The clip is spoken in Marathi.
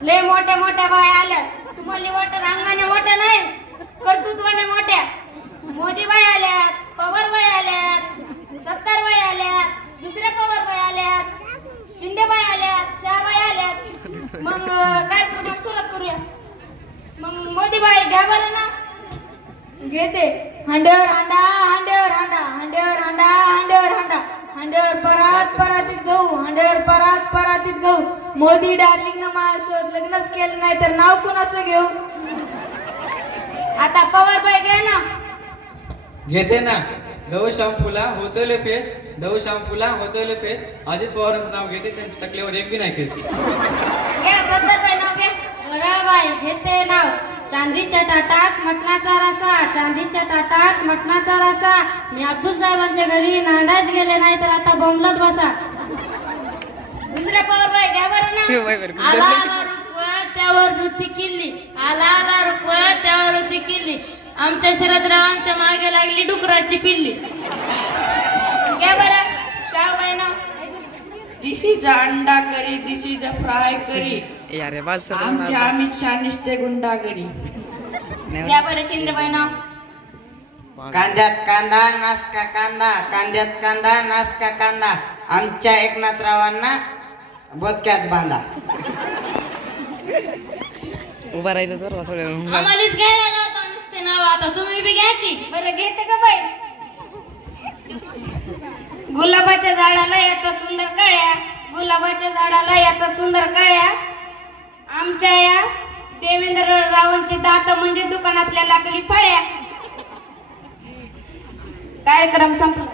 लय मोठ्या मोठ्या बाया आल्या. तुम्हाला वाटत अंगाने मोठ्या नाही, कर्तृत्वाने मोठ्या. मोदी बाई आल्यात, पवार बाई आल्यात, सत्तार बाई आल्यात, दुसऱ्या पवार बाई आल्यात, शिंदे बाई आल्यात, शाह बाई आल्यात. मग कार्यक्रम सुरुवात करूया. मग मोदी बाई घ्या बरं ना. घेते. हंड्यावर हांडा, हंड्यावर हांडा, हंड्यावर हांडा, हंड्यावर हांडा, हंड्यावर परात परातीत गहू, हंड्यावर परात परातीत गहू. मोदी डार्लिंग न माझ्यासोबत लग्नच केलं नाही तर नाव कुणाचं घेऊ? आता पवार बाई घ्या ना. घेते ना. दव शॅम्पूला होतले फेस, दव शॅम्पूला होतले फेस. अजित पवारांचं नाव घेते, त्यांच्या टकल्यावर एक बी नाही केस. घ्या सत्तर बाई नाव घ्या. बरं बाई घेते नाव. चांदीच्या ताटात मटणाचा रसा, चांदीच्या ताटात मटणाचा रसा. मी अब्दुल साहेबांच्या घरी नांदाच गेले नाही तर आता बोंबलत बसा. दुसऱ्या पवार बाई घ्या बरं ना. आला आला रुपया त्यावर वृत्ती किल्ली, आला आला रुपया त्यावर वृत्ती किल्ली. आमच्या शरदरावांच्या मागे लागली डुकराची पिल्ली. घ्या बरं शाहबाई नाव. दिशीचा अंडा करी, दिशीचा फ्राय करी. आमच्या अमित शाह निसते गुंडागरी. घ्या बरं शिंदेबाई नाव. कांद्यात कांदा नासका कांदा, कांद्यात कांदा नासका कांदा. आमच्या एकनाथरावांना बोचक्यात बांधा. उभा राहिलं तर आम्हालाच घ्यायला लावता नुसते नाव. आता तुम्ही बी घ्या की. बरं घेते का बाई? गुलाबाच्या झाडाला येतात सुंदर कळ्या, गुलाबाच्या झाडाला येतात सुंदर कळ्या. आमच्या या देवेंद्र रावांचे दात म्हणजे दुकानातल्या लाकडी फळ्या. कार्यक्रम संपला.